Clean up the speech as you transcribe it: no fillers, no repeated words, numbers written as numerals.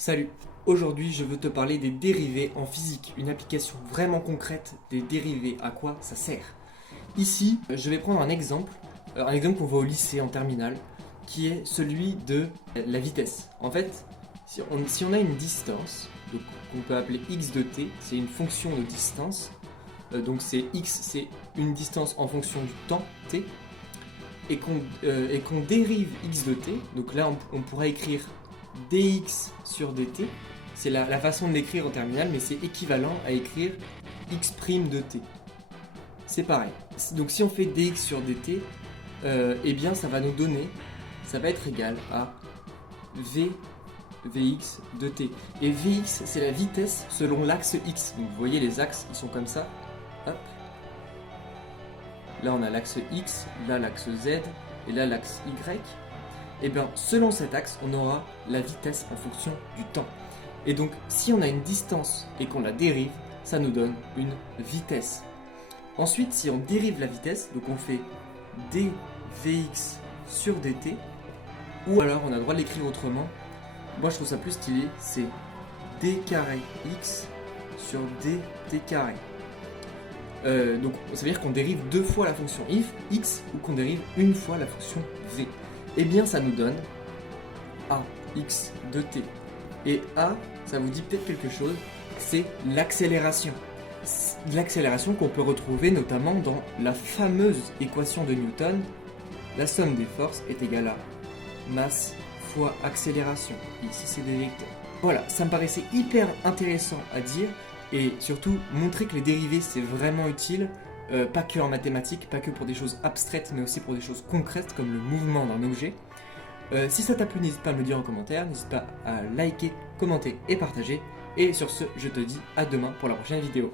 Salut, aujourd'hui je veux te parler des dérivés en physique, une application vraiment concrète des dérivés, à quoi ça sert. Ici, je vais prendre un exemple qu'on voit au lycée en terminale, qui est celui de la vitesse. En fait, si on a une distance, donc, qu'on peut appeler x de t, c'est une fonction de distance, donc c'est x, c'est une distance en fonction du temps t, et qu'on dérive x de t, donc là on pourrait écrire dx sur dt, c'est la façon de l'écrire en terminale, mais c'est équivalent à écrire x' de t. C'est pareil. Donc si on fait dx sur dt, eh bien ça va nous donner, ça va être égal à vx de t. Et vx, c'est la vitesse selon l'axe x. Donc vous voyez les axes, ils sont comme ça. Hop. Là on a l'axe x, là l'axe z, et là l'axe y. Et bien selon cet axe, on aura la vitesse en fonction du temps. Et donc si on a une distance et qu'on la dérive, ça nous donne une vitesse. Ensuite, si on dérive la vitesse, donc on fait dvx sur dt, ou alors on a le droit de l'écrire autrement. Moi je trouve ça plus stylé, c'est d carré x sur dt carré. Donc ça veut dire qu'on dérive deux fois la fonction x ou qu'on dérive une fois la fonction v. Et bien ça nous donne ax de t. Et a, ça vous dit peut-être quelque chose, c'est l'accélération. L'accélération qu'on peut retrouver notamment dans la fameuse équation de Newton. La somme des forces est égale à masse fois accélération. Ici c'est des vecteurs. Voilà, ça me paraissait hyper intéressant à dire. Et surtout, montrer que les dérivés, c'est vraiment utile, pas que en mathématiques, pas que pour des choses abstraites, mais aussi pour des choses concrètes, comme le mouvement d'un objet. Si ça t'a plu, n'hésite pas à me le dire en commentaire, n'hésite pas à liker, commenter et partager. Et sur ce, je te dis à demain pour la prochaine vidéo.